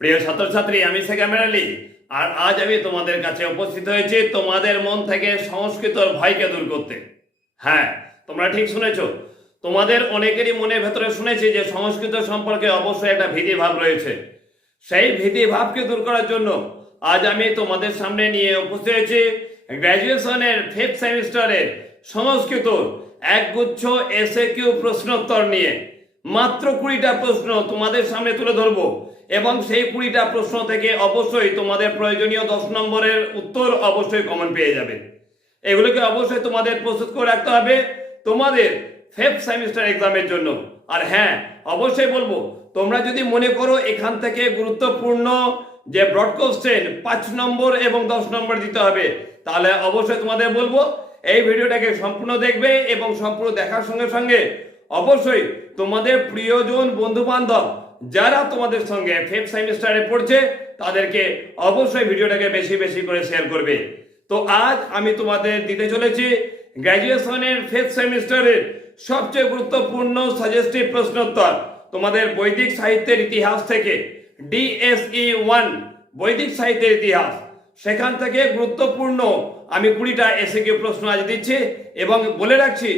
প্রিয় ছাত্রছাত্রী, আমি সেকামের আলী আর আজ আমি তোমাদের কাছে উপস্থিত হয়েছি তোমাদের মন থেকে সংস্কৃতর ভয়কে দূর করতে। হ্যাঁ তোমরা ঠিক শুনেছো? তোমাদের অনেকেরই মনের ভেতরে শুনেছি যে সংস্কৃত সম্পর্কে অবশ্যই একটা ভীতি ভাব রয়েছে। সেই ভীতি ভাবকে দূর করার জন্য আজ আমি তোমাদের সামনে নিয়ে উপস্থিত হয়েছি গ্র্যাজুয়েশনের ফিফথ সেমিস্টারের সংস্কৃত একগুচ্ছ এসএ কিউ প্রশ্নোত্তর নিয়ে। মাত্র কুড়িটা প্রশ্ন তোমাদের সামনে তুলে ধরবো। এবং সেই কুড়িটা প্রশ্ন থেকে অবশ্যই তোমাদের প্রয়োজনীয় দশ নম্বরের উত্তর অবশ্যই কমন পেয়ে যাবে। এগুলোকে অবশ্যই তোমাদের প্রস্তুত করে রাখতে হবে তোমাদের ফিফথ সেমিস্টার এক্সামের জন্য। আর হ্যাঁ অবশ্যই বলব, তোমরা যদি মনে করো এখান থেকে গুরুত্বপূর্ণ যে ব্রড কোশ্চেন পাঁচ নম্বর এবং দশ নম্বর দিতে হবে, তাহলে অবশ্যই তোমাদের বলব, এই ভিডিওটাকে সম্পূর্ণ দেখবে এবং সম্পূর্ণ দেখার সঙ্গে সঙ্গে অবশ্যই তোমাদের প্রিয়জন বন্ধু বান্ধব যারা তোমাদের সঙ্গে ফিফথ সেমিস্টারে পড়ছে, তাদেরকে অবশ্যই ভিডিওটাকে বেশি বেশি করে শেয়ার করবে। তো আজ আমি তোমাদের দিতে চলেছি গ্র্যাজুয়েশনের ফিফথ সেমিস্টারের সবচেয়ে গুরুত্বপূর্ণ সাজেস্টিভ প্রশ্নোত্তর। তোমাদের বৈদিক সাহিত্যের ইতিহাস থেকে ডিএসই ওয়ান বৈদিক সাহিত্যের ইতিহাস। সেখান থেকে গুরুত্বপূর্ণ আমি কুড়িটা এসে প্রশ্ন আজ দিচ্ছি এবং বলে রাখছি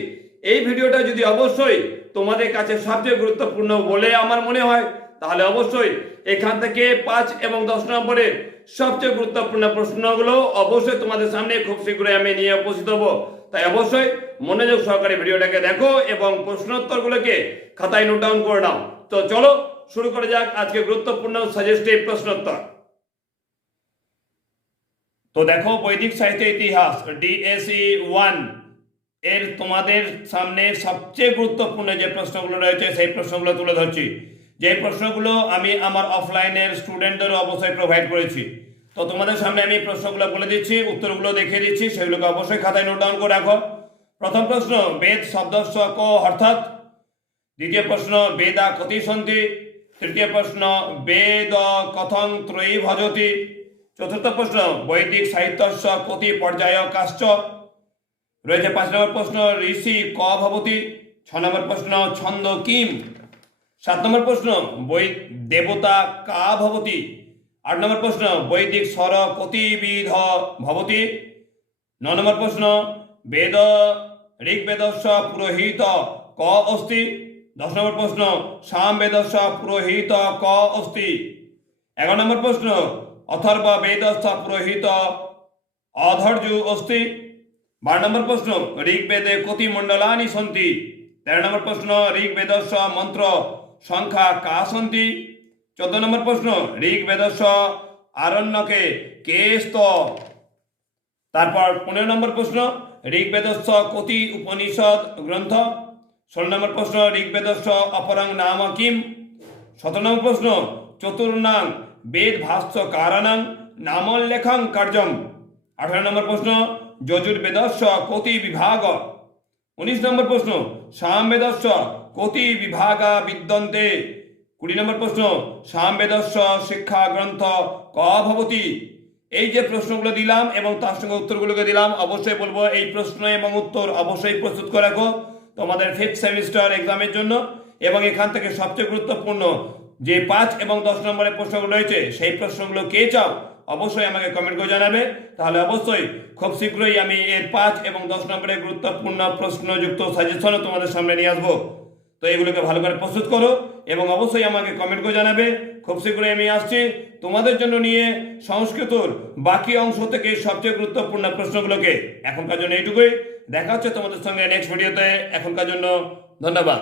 এই ভিডিওটা যদি অবশ্যই তোমাদের কাছে সবচেয়ে গুরুত্বপূর্ণ বলে আমার মনে হয়, তাহলে অবশ্যই এখান থেকে পাঁচ এবং দশ নম্বরের সবচেয়ে গুরুত্বপূর্ণ প্রশ্নগুলো অবশ্যই তোমাদের সামনে খুব শীঘ্রই আমি নিয়ে উপস্থিত হব। তাই অবশ্যই মনোযোগ সহকারে ভিডিওটাকে দেখো এবং প্রশ্নোত্তরগুলোকে খাতায় নোট ডাউন করে নাও। তো চলো, শুরু করা যাক আজকে গুরুত্বপূর্ণ সাজেস্টিভ প্রশ্নোত্তর। তো দেখো বৈদিক সাহিত্য ইতিহাস ডিএসই ওয়ান এর তোমাদের সামনে সবচেয়ে গুরুত্বপূর্ণ যে প্রশ্নগুলো রয়েছে, সেই প্রশ্নগুলো তুলে ধরছি। যে প্রশ্নগুলো আমি আমার অফলাইনের স্টুডেন্টদেরও অবশ্যই প্রোভাইড করেছি। তো তোমাদের সামনে আমি প্রশ্নগুলো বলে দিচ্ছি, উত্তরগুলো দেখিয়ে দিচ্ছি, সেগুলোকে অবশ্যই খাতায় নোট ডাউন করে রাখো। প্রথম প্রশ্ন, বেদ শব্দস্ব ক, অর্থাৎ? দ্বিতীয় প্রশ্ন, বেদা, কতি, সন্ধি। তৃতীয় প্রশ্ন, বেদ, কথং, ত্রয়ী, ভজতি। চতুর্থ প্রশ্ন, বৈদিক সাহিত্যস্য কতি পর্যায় কাশ্চ রয়েছে পাঁচ নম্বর প্রশ্ন, ঋষি ক ভবতি? ছ নম্বর প্রশ্ন, ছন্দ কিম? সাত নম্বর প্রশ্ন, বৈ দেবতা কা ভবতি? আট নম্বর প্রশ্ন, বৈদিক স্বর কতিবিধ ভবতি? ন নম্বর প্রশ্ন, বেদ, ঋগ্বেদস্য পুরোহিত ক অস্তি? দশ নম্বর প্রশ্ন সাম বেদস্য পুরোহিত ক অস্তি? এগারো নম্বর প্রশ্ন, অথর্ব বেদস্থ পুরোহিত অধৈর্য অস্তি? বারো নম্বর প্রশ্ন ঋগ্বেদে কতি মণ্ডলানি সন্তি তেরো নম্বর প্রশ্ন ঋগ্বেদস্য মন্ত্র সংখ্যা কা সন্তি চোদ্দ নম্বর প্রশ্ন ঋগ্বেদস্য আরণ্যকে কে স্ত তারপর পনেরো নম্বর প্রশ্ন ঋগ্বেদস্য কতি উপনিষদ গ্রন্থ ষোলো নম্বর প্রশ্ন ঋগ্বেদস্য অপরং নাম কিম সতেরো নম্বর প্রশ্ন চতুর্ণাং বেদ ভাষ্য কারণাং নামোল্লেখং কার্যম আঠারো নম্বর প্রশ্ন যজুর্বেদস্য কতি বিভাগ। উনিশ নম্বর প্রশ্ন সামবেদস্য কতি বিভাগা বিদ্যন্তে। কুড়ি নম্বর প্রশ্ন সামবেদস্য শিক্ষা গ্রন্থ ক ভবতি? এই যে প্রশ্নগুলো দিলাম এবং তার সঙ্গে উত্তরগুলোকে দিলাম, অবশ্যই বলব এই প্রশ্ন এবং উত্তর অবশ্যই প্রস্তুত করে রাখো তোমাদের ফিফথ সেমিস্টার এক্সামের জন্য। এবং এখান থেকে সবচেয়ে গুরুত্বপূর্ণ যে পাঁচ এবং দশ নম্বরের প্রশ্নগুলো রয়েছে, সেই প্রশ্নগুলো কে চাও? অবশ্যই আমাকে কমেন্ট করে জানাবে। তাহলে অবশ্যই খুব শীঘ্রই আমি এর পাঁচ এবং দশ নম্বরের গুরুত্বপূর্ণ প্রশ্নযুক্ত সাজেশনও তোমাদের সামনে নিয়ে আসব। তো এগুলোকে ভালো করে প্রস্তুত করো এবং অবশ্যই আমাকে কমেন্ট করে জানাবে। খুব শীঘ্রই আমি আসছি। তোমাদের জন্য নিয়ে সংস্কৃতর বাকি অংশ থেকে সবচেয়ে গুরুত্বপূর্ণ প্রশ্নগুলোকে এখনকার জন্য এইটুকুই। দেখা হচ্ছে তোমাদের সঙ্গে নেক্সট ভিডিওতে এখনকার জন্য ধন্যবাদ।